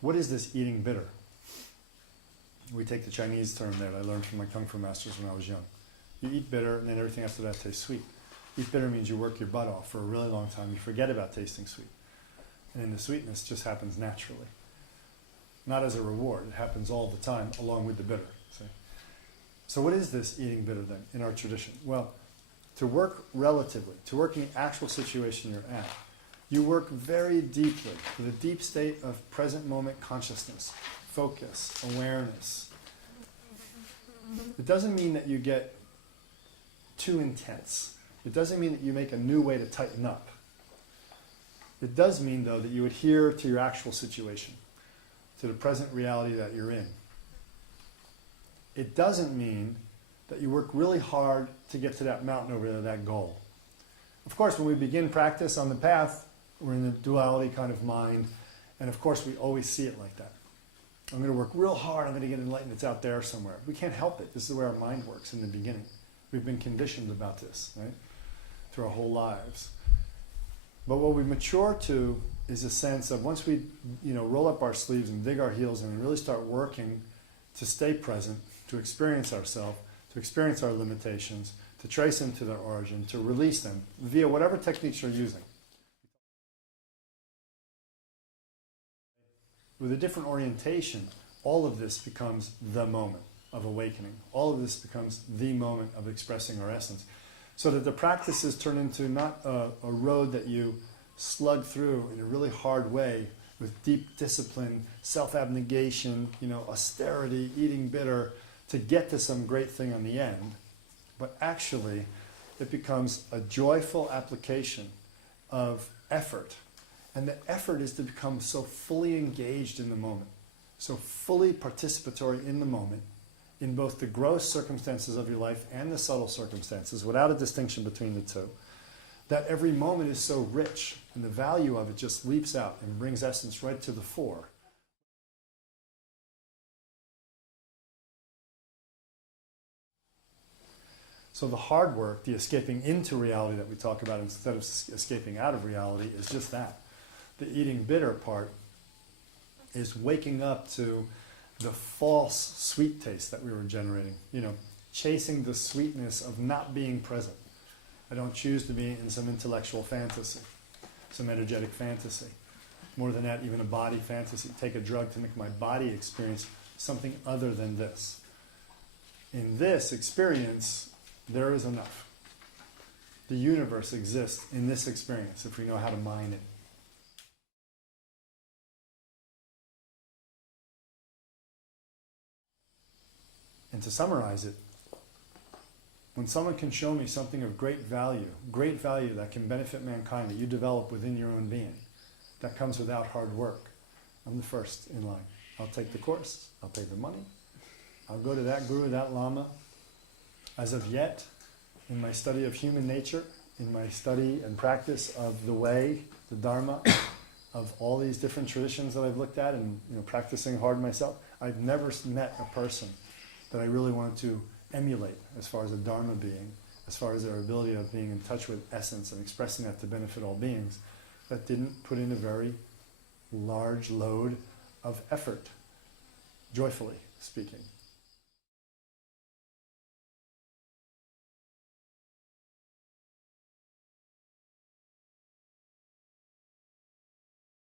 What is this eating bitter? We take the Chinese term there that I learned from my Kung Fu masters when I was young. You eat bitter and then everything after that tastes sweet. Eat bitter means you work your butt off for a really long time. You forget about tasting sweet. And then the sweetness just happens naturally. Not as a reward. It happens all the time along with the bitter. See? So what is this eating bitter then in our tradition? Well, to work relatively, to work in the actual situation you're at, you work very deeply with a deep state of present moment consciousness, focus, awareness. It doesn't mean that you get too intense. It doesn't mean that you make a new way to tighten up. It does mean, though, that you adhere to your actual situation, to the present reality that you're in. It doesn't mean that you work really hard to get to that mountain over there, that goal. Of course, when we begin practice on the path, we're in the duality kind of mind, and of course we always see it like that. I'm going to work real hard, I'm going to get enlightened, it's out there somewhere. We can't help it. This is the way our mind works in the beginning. We've been conditioned about this, right? Through our whole lives. But what we mature to is a sense of once we, roll up our sleeves and dig our heels and we really start working to stay present, to experience ourselves, to experience our limitations, to trace them to their origin, to release them via whatever techniques you're using. With a different orientation, all of this becomes the moment of awakening. All of this becomes the moment of expressing our essence. So that the practices turn into not a road that you slug through in a really hard way with deep discipline, self-abnegation, austerity, eating bitter, to get to some great thing on the end. But actually, it becomes a joyful application of effort. And the effort is to become so fully engaged in the moment, so fully participatory in the moment, in both the gross circumstances of your life and the subtle circumstances, without a distinction between the two, that every moment is so rich, and the value of it just leaps out and brings essence right to the fore. So the hard work, the escaping into reality that we talk about instead of escaping out of reality, is just that. The eating bitter part is waking up to the false sweet taste that we were generating. Chasing the sweetness of not being present. I don't choose to be in some intellectual fantasy, some energetic fantasy. More than that, even a body fantasy. Take a drug to make my body experience something other than this. In this experience, there is enough. The universe exists in this experience if we know how to mine it. And to summarize it, when someone can show me something of great value that can benefit mankind, that you develop within your own being, that comes without hard work, I'm the first in line. I'll take the course, I'll pay the money, I'll go to that guru, that lama. As of yet, in my study of human nature, in my study and practice of the way, the Dharma, of all these different traditions that I've looked at and practicing hard myself, I've never met a person that I really wanted to emulate as far as a Dharma being, as far as their ability of being in touch with essence and expressing that to benefit all beings, that didn't put in a very large load of effort, joyfully speaking.